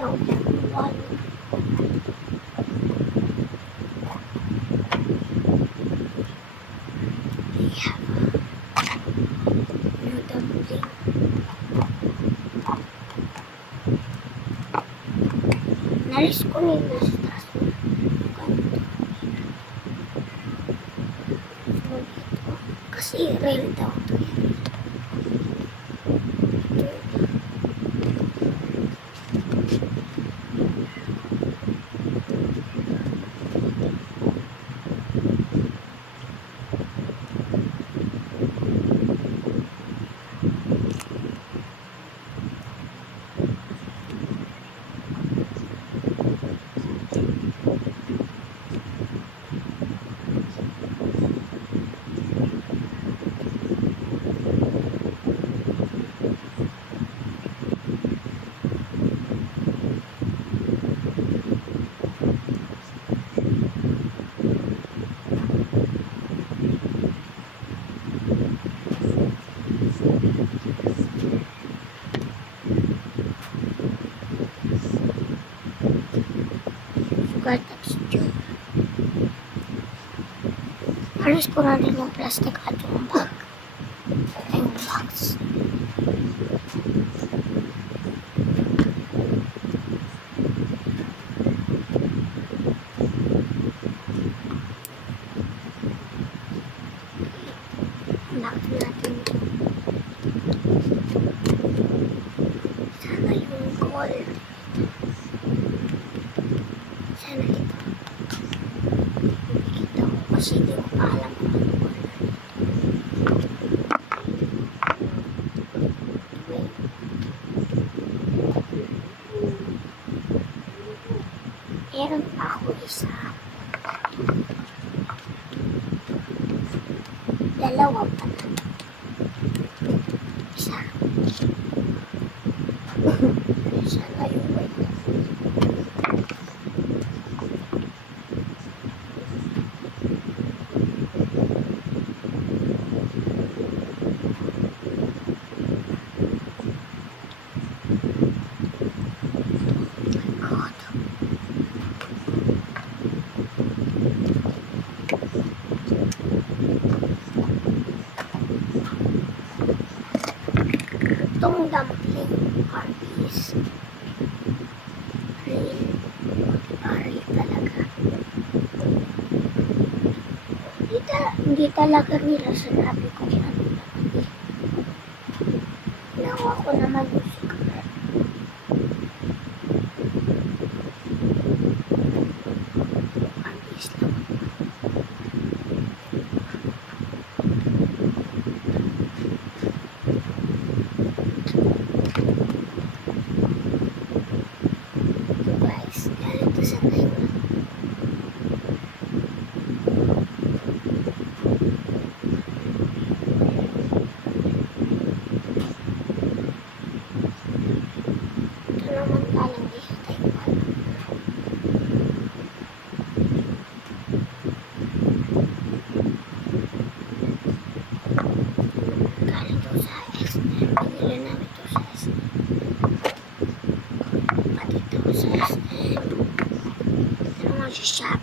Now everyone, we have a new dumpling. Nalis ko na yung nasa taas mo. Kasi real daw ito yan. Sugar texture. Alis ko na rin yung plastic at yung bag. Yung box. Lock natin ito. Sana yung gold. Sana ito. Nakikita ko kasi hindi ko pa alam kung ano color. Meron pa ako isa. Dalawa pa na. Isa. Sana yung white. Itong dumpling Harvey's real talaga. Hindi talaga nila sinabi kung ano naman. Nawa ko naman yung secret. Harvey's lang. Ganito sa Taiwan. Ito naman galing din sa Taiwan. Galing ito sa SM. Pinili namin ito sa SM. Pati ito sa SM. Ito naman sa shop.